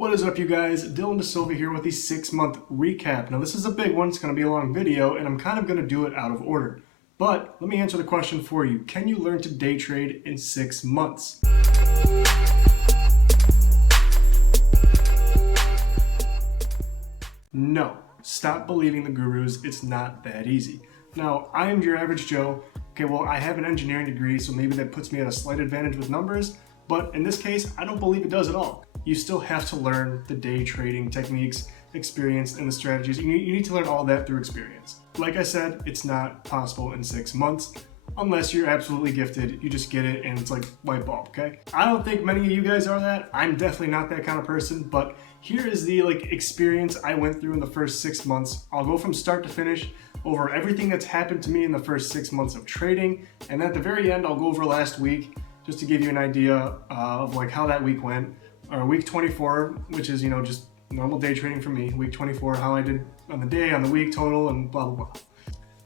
What is up, you guys? Dylon here with the 6-month recap. Now this is a big one, it's going to be a long video, and I'm kind of going to do it out of order. But let me answer the question for you. Can you learn to day trade in 6 months? No. Stop believing the gurus, it's not that easy. Now, I am your average Joe. Okay, well, I have an engineering degree, so maybe that puts me at a slight advantage with numbers, but in this case, I don't believe it does at all. You still have to learn the day trading techniques, experience, and the strategies. You need to learn all that through experience. Like I said, it's not possible in 6 months, unless you're absolutely gifted. You just get it and it's like light bulb, okay? I don't think many of you guys are that. I'm definitely not that kind of person, but here is the experience I went through in the first 6 months. I'll go from start to finish over everything that's happened to me in the first 6 months of trading, and at the very end I'll go over last week just to give you an idea of how that week went. Or week 24, which is just normal day trading for me. Week 24, how I did on the day, on the week total, and blah blah blah.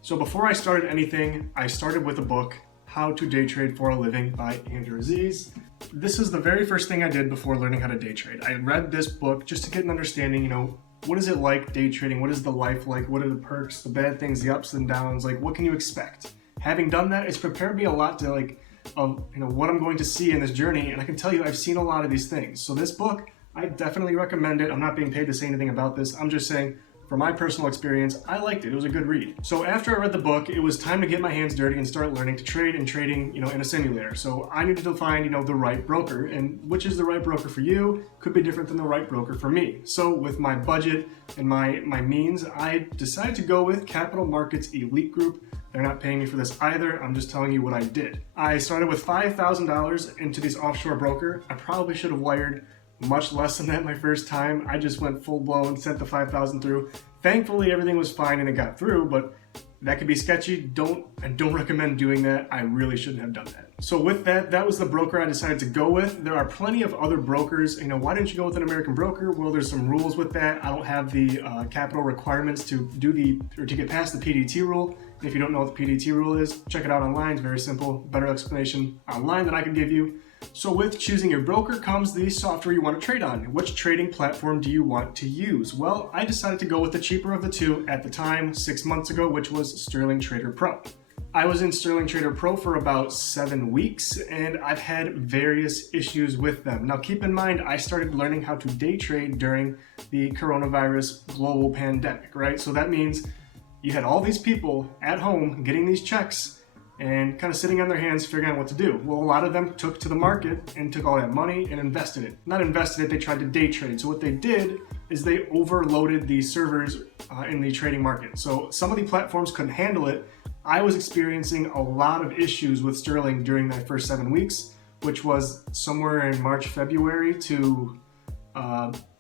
So before I started anything, I started with a book, How to Day Trade for a Living by Andrew Aziz. This is the very first thing I did before learning how to day trade. I read this book just to get an understanding, what is it like day trading? What is the life like? What are the perks, the bad things, the ups and downs? What can you expect? Having done that, it's prepared me a lot to of what I'm going to see in this journey, and I can tell you I've seen a lot of these things. So this book, I definitely recommend it. I'm not being paid to say anything about this. I'm just saying, from my personal experience, I liked it. It was a good read. So after I read the book, it was time to get my hands dirty and start learning to trade and trading, in a simulator. So I needed to find, the right broker, and which is the right broker for you could be different than the right broker for me. So with my budget and my means, I decided to go with Capital Markets Elite Group. They're not paying me for this either. I'm just telling you what I did. I started with $5,000 into this offshore broker. I probably should have wired much less than that my first time. I just went full blown, sent the $5,000 through. Thankfully, everything was fine and it got through, but that could be sketchy. I don't recommend doing that. I really shouldn't have done that. So with that was the broker I decided to go with. There are plenty of other brokers. Why didn't you go with an American broker? Well, there's some rules with that. I don't have the capital requirements to get past the PDT rule. If you don't know what the PDT rule is, check it out online. It's very simple. Better explanation online than I can give you. So with choosing your broker comes the software you want to trade on. Which trading platform do you want to use? Well, I decided to go with the cheaper of the two at the time, 6 months ago, which was Sterling Trader Pro. I was in Sterling Trader Pro for about 7 weeks, and I've had various issues with them. Now keep in mind, I started learning how to day trade during the coronavirus global pandemic, right? So that means you had all these people at home getting these checks and kind of sitting on their hands figuring out what to do. Well, a lot of them took to the market and took all that money and invested it. Not invested it, they tried to day trade. So what they did is they overloaded the servers in the trading market. So some of the platforms couldn't handle it. I was experiencing a lot of issues with Sterling during that first 7 weeks, which was somewhere in March, February to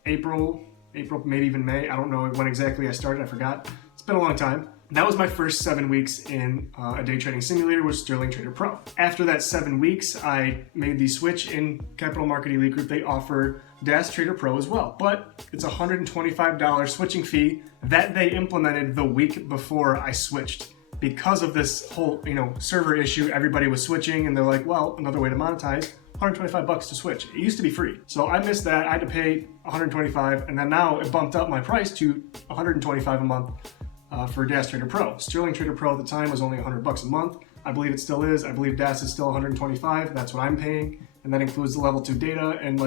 April, maybe even May. I don't know when exactly I started, I forgot. It's been a long time. That was my first 7 weeks in a day trading simulator with Sterling Trader Pro. After that 7 weeks, I made the switch in Capital Market Elite Group. They offer DAS Trader Pro as well, but it's a $125 switching fee that they implemented the week before I switched. Because of this whole, server issue, everybody was switching, and they're like, well, another way to monetize, $125 to switch. It used to be free. So I missed that. I had to pay $125, and then now it bumped up my price to $125 a month. For DAS Trader Pro. Sterling Trader Pro at the time was only $100 a month. I believe it still is. I believe DAS is still $125. That's what I'm paying, and that includes the level 2 data. And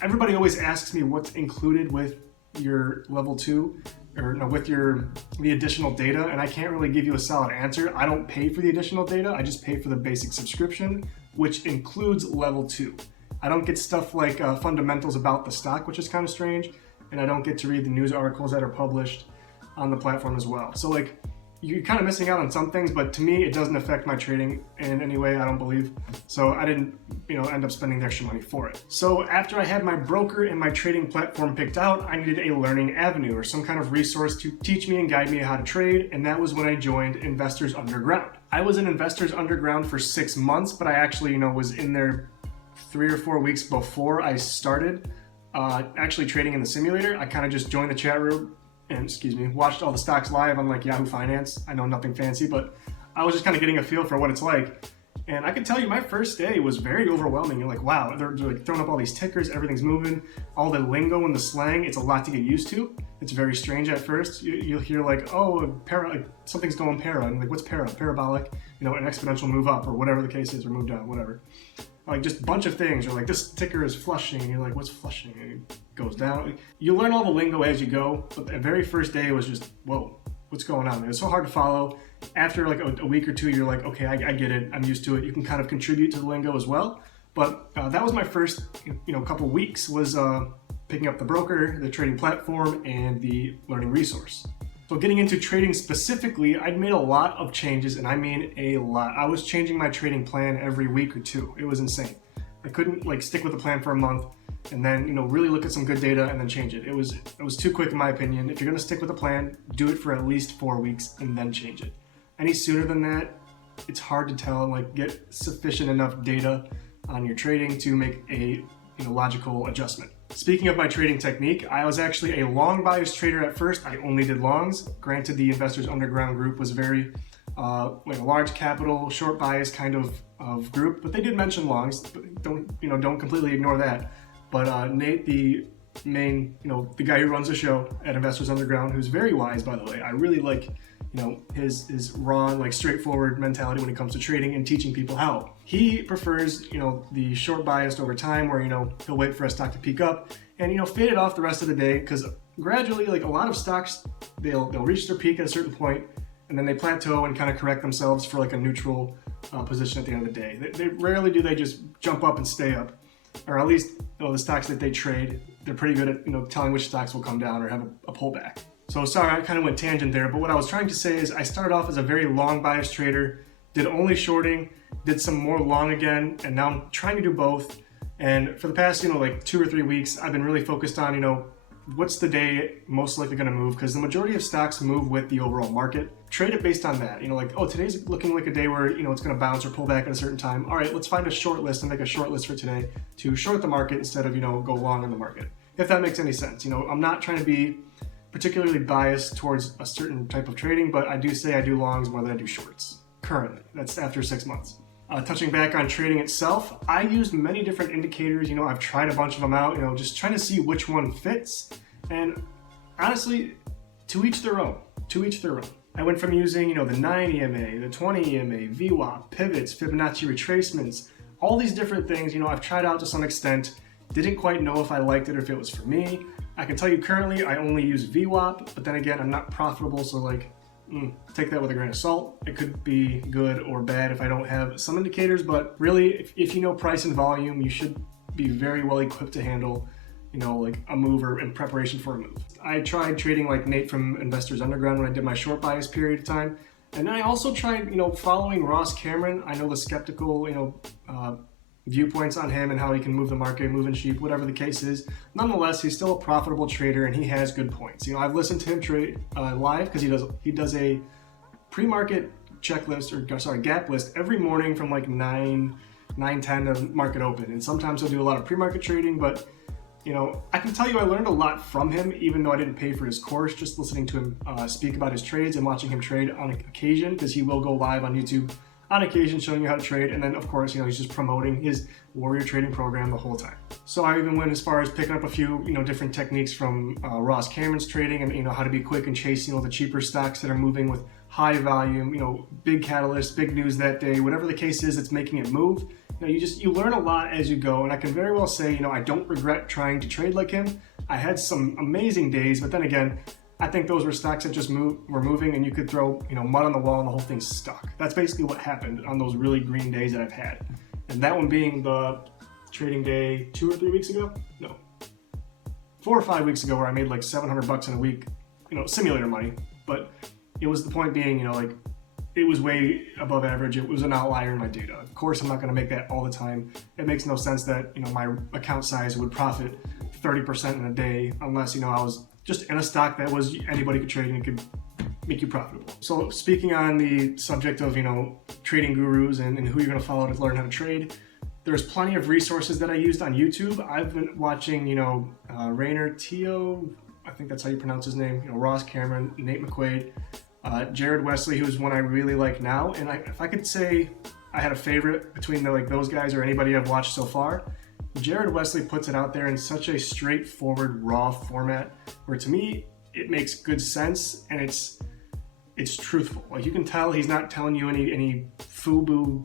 everybody always asks me what's included with your level 2, or no, with the additional data, and I can't really give you a solid answer. I don't pay for the additional data. I just pay for the basic subscription, which includes level 2. I don't get stuff like fundamentals about the stock, which is kind of strange, and I don't get to read the news articles that are published on the platform as well. So you're kind of missing out on some things, but to me it doesn't affect my trading in any way, I don't believe. So I didn't end up spending the extra money for it. So after I had my broker and my trading platform picked out, I needed a learning avenue or some kind of resource to teach me and guide me how to trade, and that was when I joined Investors Underground. I was in Investors Underground for 6 months, but I actually was in there 3 or 4 weeks before I started actually trading in the simulator. I kind of just joined the chat room and watched all the stocks live on Yahoo Finance. I know nothing fancy, but I was just kind of getting a feel for what it's like. And I can tell you my first day was very overwhelming. You're like, wow, they're like throwing up all these tickers, everything's moving, all the lingo and the slang, it's a lot to get used to. It's very strange at first. You'll hear like, oh, like something's going para, and like, what's para? Parabolic, you know, an exponential move up, or whatever the case is, or move down, whatever. Like just a bunch of things, or like this ticker is flushing, and you're like, what's flushing? And it goes down. You learn all the lingo as you go, but the very first day was just, whoa, what's going on? It was so hard to follow. After like a week or two, you're like, okay, I get it, I'm used to it. You can kind of contribute to the lingo as well. But that was my first, couple weeks, was picking up the broker, the trading platform, and the learning resource. So getting into trading specifically, I'd made a lot of changes, and I mean a lot. I was changing my trading plan every week or two. It was insane. I couldn't like stick with the plan for a month and then really look at some good data and then change it. It was too quick in my opinion. If you're gonna stick with a plan, do it for at least 4 weeks and then change it. Any sooner than that, it's hard to tell and like get sufficient enough data on your trading to make a logical adjustment. Speaking of my trading technique, I was actually a long bias trader at first. I only did longs. Granted, the Investors Underground group was very like a large capital, short bias kind of group, but they did mention longs. But don't completely ignore that. But Nate, the main, the guy who runs the show at Investors Underground, who's very wise, by the way. I really like his raw, like straightforward mentality when it comes to trading and teaching people how. He prefers, the short biased over time, where, he'll wait for a stock to peak up and, fade it off the rest of the day, because gradually, like a lot of stocks, they'll reach their peak at a certain point and then they plateau and kind of correct themselves for like a neutral position at the end of the day. They rarely do they just jump up and stay up, or at least, the stocks that they trade, they're pretty good at, telling which stocks will come down or have a pullback. So sorry, I kind of went tangent there, but what I was trying to say is I started off as a very long bias trader, did only shorting, did some more long again, and now I'm trying to do both. And for the past, like 2 or 3 weeks, I've been really focused on, what's the day most likely going to move, because the majority of stocks move with the overall market. Trade it based on that, like, oh, today's looking like a day where, it's going to bounce or pull back at a certain time. All right, let's find a short list and make a short list for today to short the market instead of, go long in the market. If that makes any sense. I'm not trying to be particularly biased towards a certain type of trading, but I do say I do longs more than I do shorts currently. That's after 6 months. Touching back on trading itself, I used many different indicators. I've tried a bunch of them out, just trying to see which one fits. And honestly, to each their own, I went from using, the 9 EMA, the 20 EMA, VWAP, pivots, Fibonacci retracements, all these different things, I've tried out to some extent. Didn't quite know if I liked it or if it was for me. I can tell you currently I only use VWAP, but then again, I'm not profitable, so like, take that with a grain of salt. It could be good or bad if I don't have some indicators, but really, if you know price and volume, you should be very well equipped to handle, like a move or in preparation for a move. I tried trading like Nate from Investors Underground when I did my short bias period of time, and I also tried, following Ross Cameron. I know the skeptical, viewpoints on him and how he can move the market, move in sheep, whatever the case is. Nonetheless, he's still a profitable trader and he has good points. I've listened to him trade live, because he does a pre-market checklist, or gap list every morning from like 9-10 to market open. And sometimes he'll do a lot of pre-market trading, but I can tell you I learned a lot from him, even though I didn't pay for his course, just listening to him speak about his trades and watching him trade on occasion, because he will go live on YouTube on occasion showing you how to trade, and then of course, he's just promoting his warrior trading program the whole time. So I even went as far as picking up a few, different techniques from Ross Cameron's trading, and how to be quick and chase, the cheaper stocks that are moving with high volume, big catalyst, big news that day, whatever the case is that's making it move. You learn a lot as you go, and I can very well say, I don't regret trying to trade like him. I had some amazing days, but then again, I think those were stocks that just were moving, and you could throw, mud on the wall and the whole thing's stuck. That's basically what happened on those really green days that I've had. And that one being the trading day 2 or 3 weeks ago? No. 4 or 5 weeks ago, where I made like $700 in a week, simulator money. But it was the point being, like, it was way above average. It was an outlier in my data. Of course, I'm not gonna make that all the time. It makes no sense that, my account size would profit 30% in a day unless, I was just in a stock that was anybody could trade and it could make you profitable. So speaking on the subject of, trading gurus and who you're gonna follow to learn how to trade, there's plenty of resources that I used on YouTube. I've been watching, Rainer Teo, I think that's how you pronounce his name, Ross Cameron, Nate McQuaid, Jared Wesley, who's one I really like now. And if I could say I had a favorite between the, like those guys or anybody I've watched so far. Jared Wesley puts it out there in such a straightforward, raw format where to me it makes good sense and it's truthful. Like you can tell he's not telling you any FUBU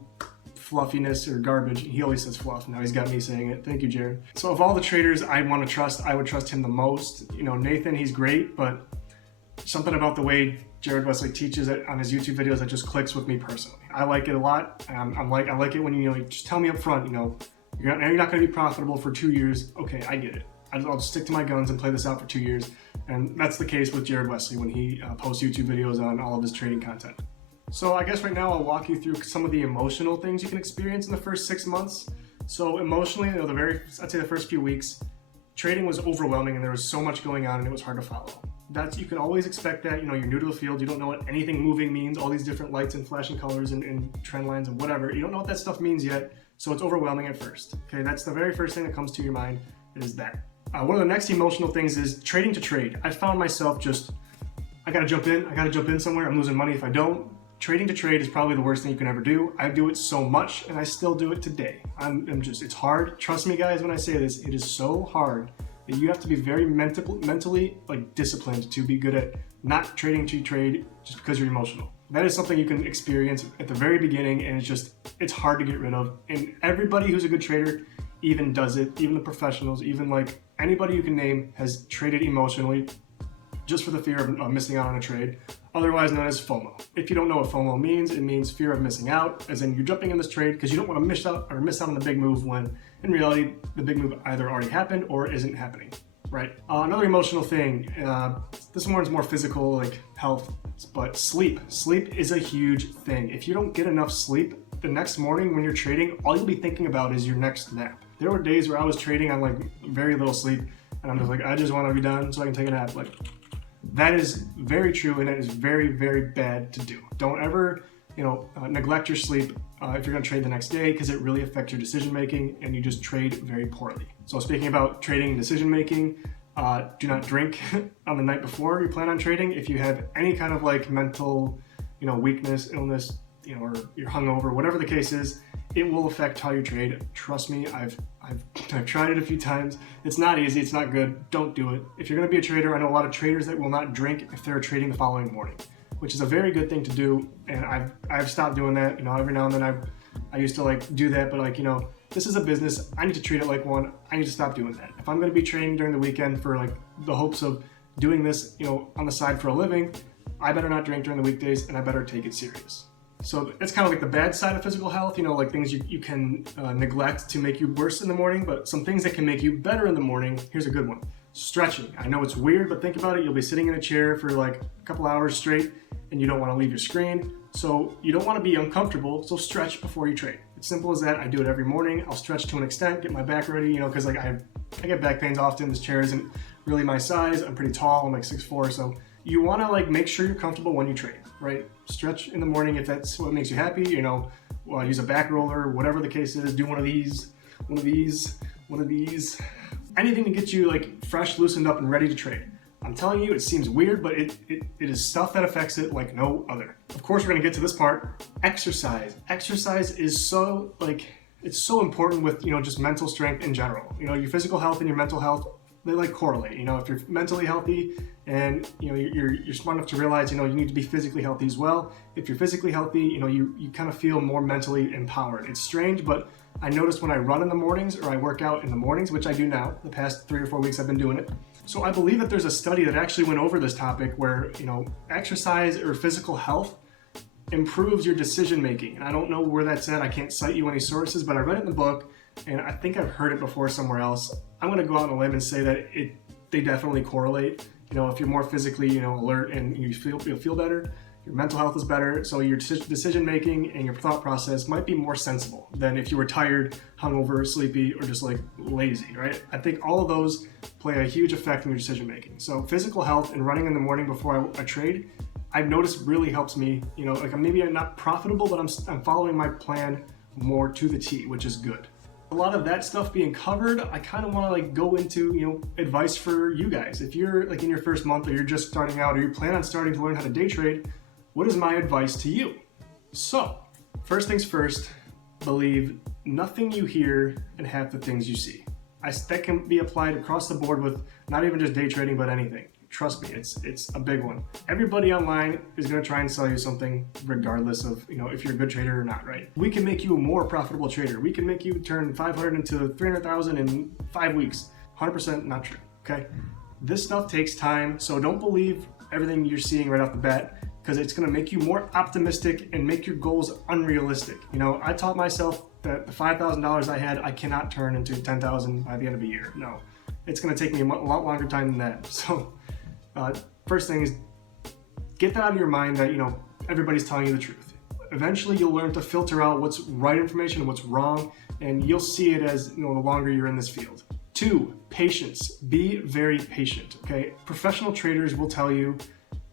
fluffiness or garbage. He always says fluff. Now he's got me saying it. Thank you, Jared. So of all the traders I want to trust, I would trust him the most. You know, Nathan, he's great, but something about the way Jared Wesley teaches it on his YouTube videos that just clicks with me personally. I like it a lot. I like it when you just tell me up front, you're not going to be profitable for 2 years. Okay, I get it. I'll just stick to my guns and play this out for 2 years. And that's the case with Jared Wesley when he posts YouTube videos on all of his trading content. So I guess right now I'll walk you through some of the emotional things you can experience in the first 6 months. So emotionally, I'd say the first few weeks, trading was overwhelming and there was so much going on and it was hard to follow. You can always expect that. You're new to the field, you don't know what anything moving means, all these different lights and flashing colors and trend lines and whatever. You don't know what that stuff means yet, so it's overwhelming at first. Okay, that's the very first thing that comes to your mind is that. One of the next emotional things is trading to trade. I found myself I gotta jump in somewhere, I'm losing money if I don't. Trading to trade is probably the worst thing you can ever do. I do it so much and I still do it today. It's hard. Trust me guys when I say this, it is so hard that you have to be very mentally disciplined to be good at not trading to trade just because you're emotional. That is something you can experience at the very beginning and it's hard to get rid of. And everybody who's a good trader even does it, even the professionals, even anybody you can name has traded emotionally just for the fear of missing out on a trade, otherwise known as FOMO. If you don't know what FOMO means, it means fear of missing out, as in you're jumping in this trade because you don't want to miss out on the big move when in reality the big move either already happened or isn't happening, right? Another emotional thing, this one's more physical, like health, but sleep. Sleep is a huge thing. If you don't get enough sleep, the next morning when you're trading, all you'll be thinking about is your next nap. There were days where I was trading on very little sleep and I'm just I just want to be done so I can take a nap. That is very true and it is very, very bad to do. Don't ever, neglect your sleep if you're going to trade the next day because it really affects your decision making and you just trade very poorly. So speaking about trading and decision making, do not drink on the night before you plan on trading. If you have any kind of mental, weakness, illness, or you're hungover, whatever the case is, it will affect how you trade. Trust me, I've tried it a few times. It's not easy, it's not good, don't do it. If you're gonna be a trader, I know a lot of traders that will not drink if they're trading the following morning, which is a very good thing to do, and I've stopped doing that. Every now and then I used to do that, but this is a business, I need to treat it like one, I need to stop doing that. If I'm gonna be trading during the weekend for the hopes of doing this, on the side for a living, I better not drink during the weekdays and I better take it serious. So it's kind of the bad side of physical health, things you can neglect to make you worse in the morning, but some things that can make you better in the morning. Here's a good one. Stretching. I know it's weird, but think about it. You'll be sitting in a chair for a couple hours straight and you don't want to leave your screen. So you don't want to be uncomfortable, so stretch before you trade. It's simple as that. I do it every morning. I'll stretch to an extent, get my back ready, because I get back pains often. This chair isn't really my size. I'm pretty tall, I'm 6'4", so you want to make sure you're comfortable when you trade, right? Stretch in the morning if that's what makes you happy, use a back roller, whatever the case is, do one of these, anything to get you fresh, loosened up and ready to trade. I'm telling you, it seems weird, but it is stuff that affects it like no other. Of course, we're gonna get to this part, exercise. Exercise is so it's so important with, just mental strength in general. Your physical health and your mental health, they correlate. If you're mentally healthy and you're smart enough to realize you need to be physically healthy as well. If you're physically healthy, you kind of feel more mentally empowered. It's strange, but I notice when I run in the mornings or I work out in the mornings, which I do now, the past 3 or 4 weeks I've been doing it. So I believe that there's a study that actually went over this topic where exercise or physical health improves your decision making. And I don't know where that's at. I can't cite you any sources, but I read it in the book and I think I've heard it before somewhere else. I'm going to go out on a limb and say that they definitely correlate. If you're more physically, alert and you'll feel better, your mental health is better, so your decision making and your thought process might be more sensible than if you were tired, hungover, sleepy, or just lazy, right? I think all of those play a huge effect in your decision making. So physical health and running in the morning before I trade, I've noticed really helps me. I'm not profitable, but I'm following my plan more to the T, which is good. A lot of that stuff being covered, I kind of want to go into advice for you guys. If you're in your first month or you're just starting out or you plan on starting to learn how to day trade, what is my advice to you? So First things first, believe nothing you hear and half the things you see. That can be applied across the board with not even just day trading, but anything. Trust me, it's a big one. Everybody online is going to try and sell you something regardless of, if you're a good trader or not, right? We can make you a more profitable trader. We can make you turn 500 into 300,000 in 5 weeks. 100% not true, okay? This stuff takes time, so don't believe everything you're seeing right off the bat, because it's going to make you more optimistic and make your goals unrealistic. I taught myself that the $5,000 I had, I cannot turn into 10,000 by the end of a year. No, it's going to take me a lot longer time than that. So first thing is get that out of your mind that, everybody's telling you the truth. Eventually you'll learn to filter out what's right information and what's wrong, and you'll see it as, the longer you're in this field. 2, patience. Be very patient, okay? Professional traders will tell you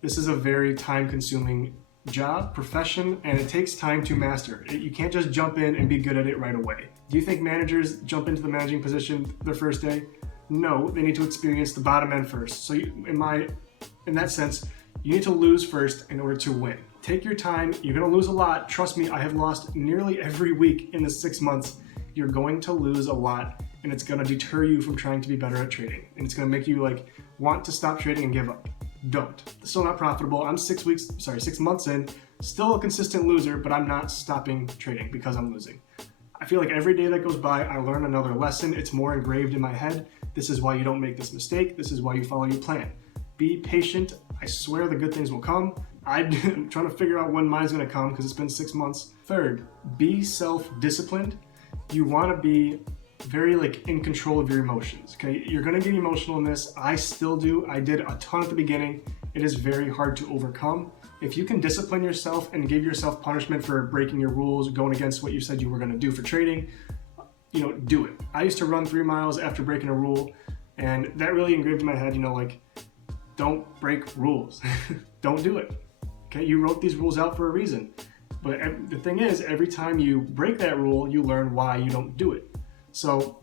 this is a very time-consuming job, profession, and it takes time to master. You can't just jump in and be good at it right away. Do you think managers jump into the managing position their first day? No, they need to experience the bottom end first. So in that sense, you need to lose first in order to win. Take your time. You're going to lose a lot. Trust me, I have lost nearly every week in the 6 months. You're going to lose a lot, and it's going to deter you from trying to be better at trading. And it's going to make you want to stop trading and give up. Don't. Still not profitable. I'm 6 months in, still a consistent loser, but I'm not stopping trading because I'm losing. I feel like every day that goes by, I learn another lesson. It's more engraved in my head. This is why you don't make this mistake. This is why you follow your plan. Be patient. I swear the good things will come. I'm trying to figure out when mine's going to come because it's been 6 months. Third, be self-disciplined. You want to be very in control of your emotions, okay? You're gonna get emotional in this. I still do. I did a ton at the beginning. It is very hard to overcome. If you can discipline yourself and give yourself punishment for breaking your rules, going against what you said you were gonna do for trading, do it. I used to run 3 miles after breaking a rule, and that really engraved in my head, don't break rules. Don't do it, okay? You wrote these rules out for a reason. But the thing is, every time you break that rule, you learn why you don't do it. So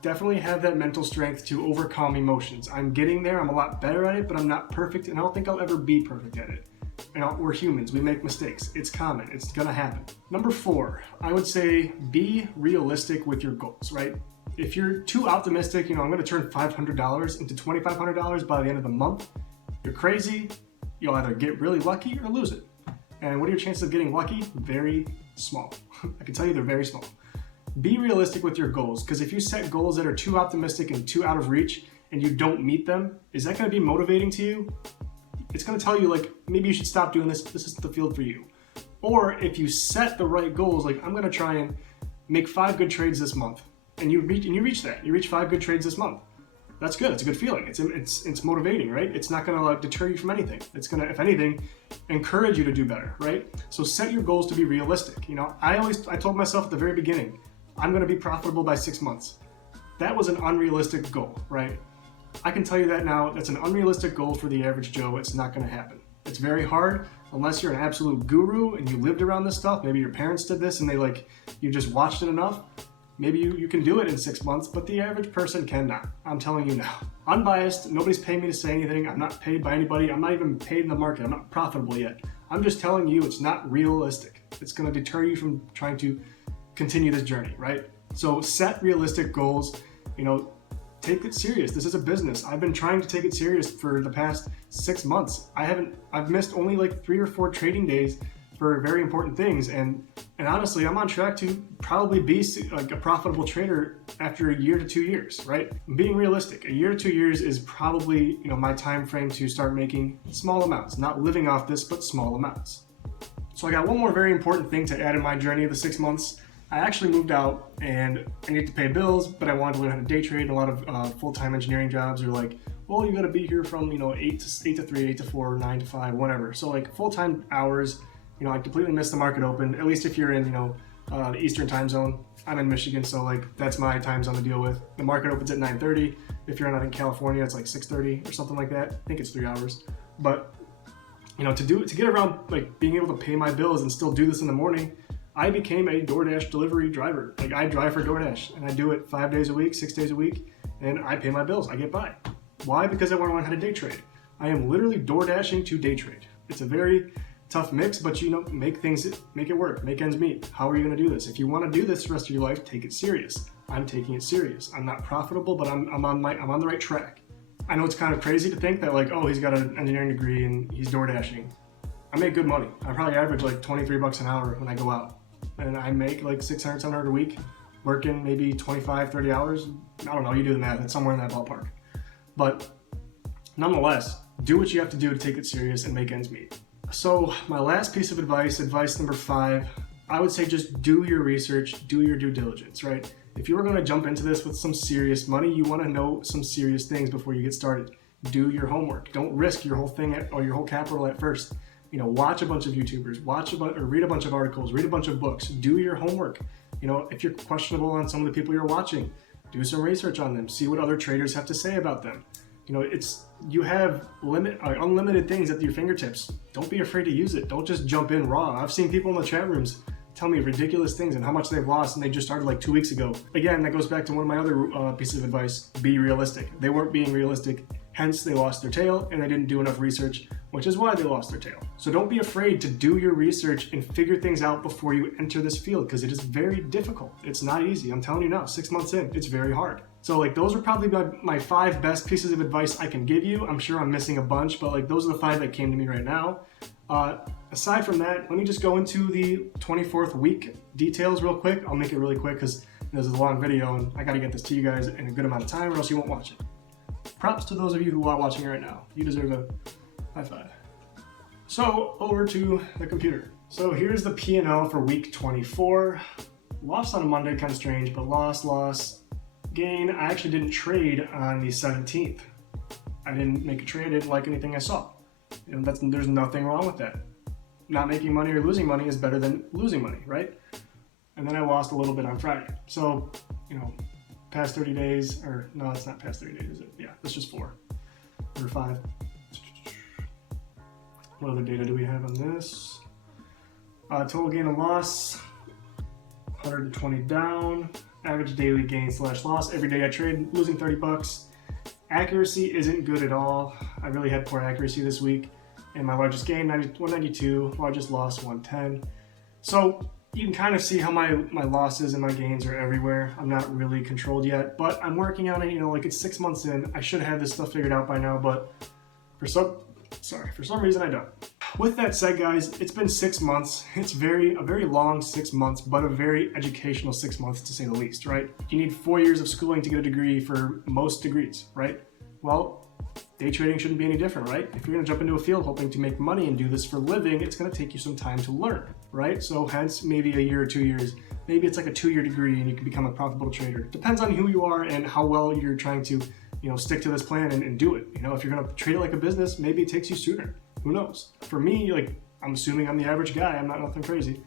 definitely have that mental strength to overcome emotions. I'm getting there. I'm a lot better at it, but I'm not perfect, and I don't think I'll ever be perfect at it. We're humans. We make mistakes. It's common. It's going to happen. Number 4, I would say be realistic with your goals, right? If you're too optimistic, I'm going to turn $500 into $2,500 by the end of the month, you're crazy. You'll either get really lucky or lose it. And what are your chances of getting lucky? Very small. I can tell you they're very small. Be realistic with your goals, because if you set goals that are too optimistic and too out of reach and you don't meet them, is that going to be motivating to you? It's going to tell you maybe you should stop doing this. This isn't the field for you. Or if you set the right goals, I'm going to try and make 5 good trades this month, and you reach that. You reach 5 good trades this month. That's good. It's a good feeling. It's motivating, right? It's not going to deter you from anything. It's going to, if anything, encourage you to do better, right? So set your goals to be realistic. I told myself at the very beginning, I'm going to be profitable by 6 months. That was an unrealistic goal, right? I can tell you that now. That's an unrealistic goal for the average Joe. It's not going to happen. It's very hard unless you're an absolute guru and you lived around this stuff. Maybe your parents did this and you just watched it enough. Maybe you can do it in 6 months, but the average person cannot. I'm telling you now. Unbiased, nobody's paying me to say anything. I'm not paid by anybody. I'm not even paid in the market. I'm not profitable yet. I'm just telling you it's not realistic. It's going to deter you from trying to continue this journey, right? So set realistic goals, take it serious. This is a business. I've been trying to take it serious for the past 6 months. I've missed only 3 or 4 trading days for very important things. And honestly, I'm on track to probably be a profitable trader after 1 year to 2 years, right? Being realistic, 1 year to 2 years is probably, my time frame to start making small amounts, not living off this, but small amounts. So I got one more very important thing to add in my journey of the 6 months. I actually moved out and I need to pay bills, but I wanted to learn how to day trade. A lot of full-time engineering jobs are well, you got to be here from 8 to 3, 8 to 4, 9 to 5, whatever. So full-time hours. I completely missed the market open. At least if you're in the Eastern time zone. I'm in Michigan, so that's my time zone to deal with. The market opens at 9:30. If you're not in California, it's 6:30 or something like that. I think it's 3 hours. But to get around being able to pay my bills and still do this in the morning, I became a DoorDash delivery driver. I drive for DoorDash, and I do it 5 days a week, 6 days a week, and I pay my bills. I get by. Why? Because I want to learn how to day trade. I am literally DoorDashing to day trade. It's a very tough mix, but you know, make it work, make ends meet. How are you gonna do this? If you wanna do this the rest of your life, take it serious. I'm taking it serious. I'm not profitable, but I'm on the right track. I know it's kind of crazy to think that like, oh, he's got an engineering degree and he's door dashing. I make good money. I probably average like 23 bucks an hour when I go out. And I make like 600, 700 a week, working maybe 25, 30 hours. I don't know, you do the math, it's somewhere in that ballpark. But nonetheless, do what you have to do to take it serious and make ends meet. So my last piece of advice number 5, I would say just do your research, do your due diligence, right? If you were gonna jump into this with some serious money, you wanna know some serious things before you get started. Do your homework. Don't risk your whole thing or your whole capital at first. You know, watch a bunch of YouTubers, read a bunch of articles, read a bunch of books, do your homework. You know, if you're questionable on some of the people you're watching, do some research on them, see what other traders have to say about them. You know, you have unlimited things at your fingertips. Don't be afraid to use it. Don't just jump in raw. I've seen people in the chat rooms tell me ridiculous things and how much they've lost, and they just started like 2 weeks ago. Again, that goes back to one of my other pieces of advice: be realistic. They weren't being realistic, hence they lost their tail, and they didn't do enough research, which is why they lost their tail. So don't be afraid to do your research and figure things out before you enter this field, because it is very difficult. It's not easy. I'm telling you now, 6 months in, it's very hard. So like, those are probably my 5 best pieces of advice I can give you. I'm sure I'm missing a bunch, but like, those are the 5 that came to me right now. Aside from that, let me just go into the 24th week details real quick. I'll make it really quick because this is a long video and I gotta get this to you guys in a good amount of time or else you won't watch it. Props to those of you who are watching it right now. You deserve a high five. So over to the computer. So here's the P&L for week 24. Lost on a Monday, kind of strange, but loss. Gain, I actually didn't trade on the 17th. I didn't make a trade, I didn't like anything I saw. You know, there's nothing wrong with that. Not making money or losing money is better than losing money, right? And then I lost a little bit on Friday. So, you know, past 30 days, or no, it's not past 30 days, is it? Yeah, it's just 4 or 5. What other data do we have on this? Total gain and loss, 120 down. Average daily gain / loss. Every day I trade, losing 30 bucks. Accuracy isn't good at all. I really had poor accuracy this week. And my largest gain, 192, largest loss, 110. So you can kind of see how my losses and my gains are everywhere. I'm not really controlled yet, but I'm working on it. You know, like, it's 6 months in. I should have this stuff figured out by now, but for some reason I don't. With that said, guys, it's been 6 months. It's a very long 6 months, but a very educational 6 months to say the least, right? You need 4 years of schooling to get a degree for most degrees, right? Well, day trading shouldn't be any different, right? If you're gonna jump into a field hoping to make money and do this for a living, it's gonna take you some time to learn, right? So hence maybe a year or 2 years. Maybe it's like a 2-year degree and you can become a profitable trader. Depends on who you are and how well you're trying to, you know, stick to this plan and do it. You know, if you're gonna treat it like a business, maybe it takes you sooner. Who knows? For me, like, I'm assuming I'm the average guy, I'm not nothing crazy.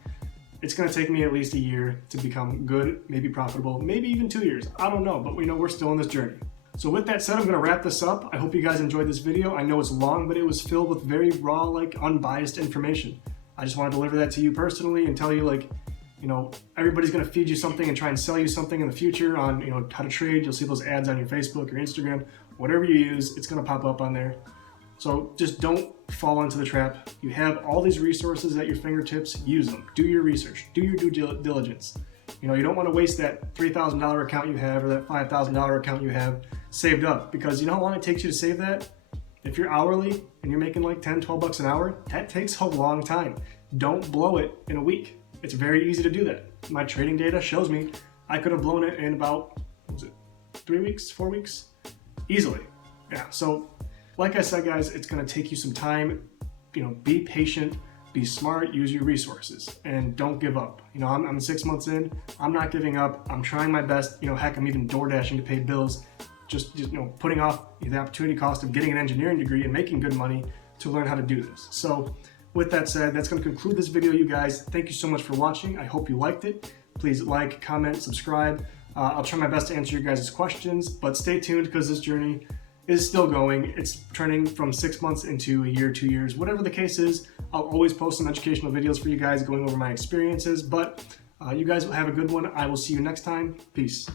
It's gonna take me at least a year to become good, maybe profitable, maybe even 2 years. I don't know, but we know we're still on this journey. So with that said, I'm gonna wrap this up. I hope you guys enjoyed this video. I know it's long, but it was filled with very raw, like, unbiased information. I just want to deliver that to you personally and tell you, like, you know, everybody's gonna feed you something and try and sell you something in the future on, you know, how to trade. You'll see those ads on your Facebook or Instagram, whatever you use, it's gonna pop up on there. So just don't fall into the trap. You have all these resources at your fingertips, use them. Do your research, do your due diligence. You know, you don't want to waste that $3,000 account you have or that $5,000 account you have saved up, because you know how long it takes you to save that? If you're hourly and you're making like 10, 12 bucks an hour, that takes a long time. Don't blow it in a week. It's very easy to do that. My trading data shows me I could have blown it in about, what was it, 3 weeks, 4 weeks? Easily. Yeah, so like I said, guys, it's gonna take you some time. You know, be patient, be smart, use your resources, and don't give up. You know, I'm 6 months in, I'm not giving up. I'm trying my best. You know, heck, I'm even door dashing to pay bills, just you know, putting off the opportunity cost of getting an engineering degree and making good money to learn how to do this. So with that said, that's gonna conclude this video, you guys. Thank you so much for watching. I hope you liked it. Please like, comment, subscribe. I'll try my best to answer your guys' questions, but stay tuned because this journey is still going. It's turning from 6 months into a year, 2 years, whatever the case is. I'll always post some educational videos for you guys going over my experiences, but you guys will have a good one. I will see you next time. Peace.